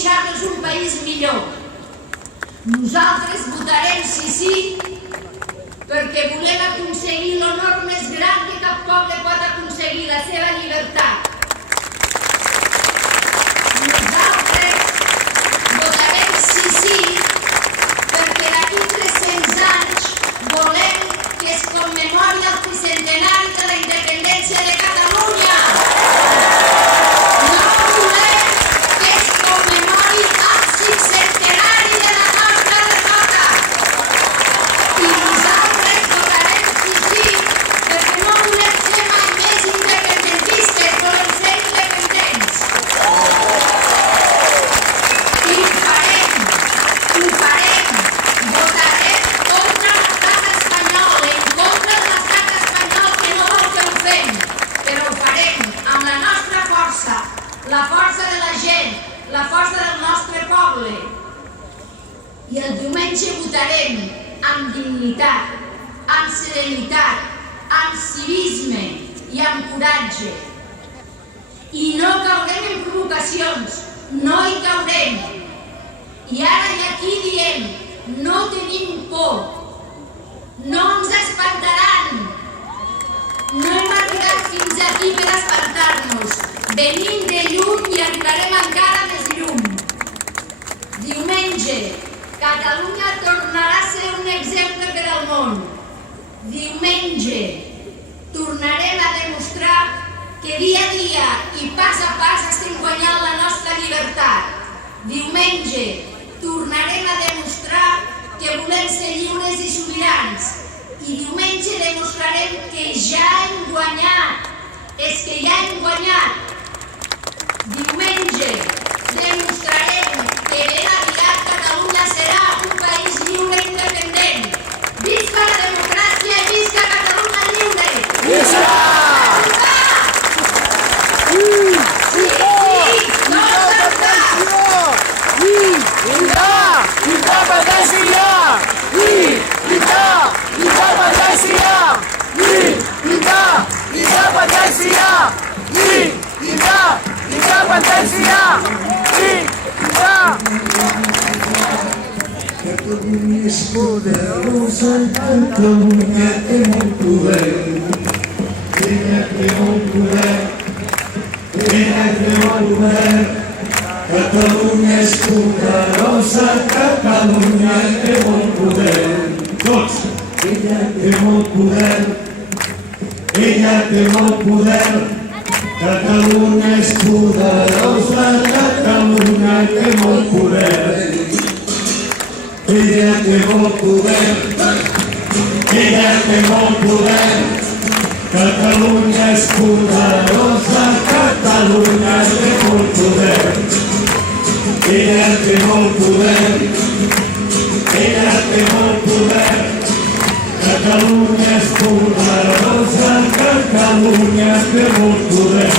deixar-nos un país millor. Nosaltres votarem sí perquè volem aconseguir l'honor més gran que cap poble pot aconseguir, la seva llibertat. Nosaltres votarem sí perquè d'aquí 300 anys volem que es commemori el tricentenari de la independència de Catalunya. No volem que es commemori el 500è de la nostra derrota. I nosaltres votarem sí perquè no volem ser mai més independentistes, volem ser independents. I ho farem, votarem contra l'estat espanyol, en contra de l'estat espanyol que no vol que ho fem, però ho farem amb la nostra força, la força de la gent, la força del nostre poble. I el diumenge votarem amb dignitat, amb serenitat, amb civisme i amb coratge. I no caurem en provocacions, no hi caurem. I ara i aquí diem, no tenim por, no ens espantaran. No hem arribat fins aquí per espantar-nos, venim de lluny i arribarem encara més lluny. Diumenge, Catalunya tornarà a ser un exemple per al món. Diumenge, tornarem a demostrar que dia a dia i pas a pas estem guanyant la nostra llibertat. Diumenge, tornarem a demostrar que volem ser lliures i sobirans. I diumenge demostrarem que ja hem guanyat. És que ja hem guanyat. Diumenge, demostrarem que ben aviat Catalunya serà un país lliure i independent. Visca la democràcia i visca Catalunya lliure! Visca! Catalunya és poderosa, Catalunya té molt poder. Ella té molt poder, ella té molt poder. Catalunya és poderosa, Catalunya té molt poder. Tots! Ella té molt poder, ella té molt poder. Catalunya és poderosa, Catalunya té molt poder. Ella té molt poder, ella té molt poder. Catalunya és poderosa, Catalunya té molt poder. Ella té molt poder, ella té molt poder. Catalunya és poderosa, Catalunya té molt poder.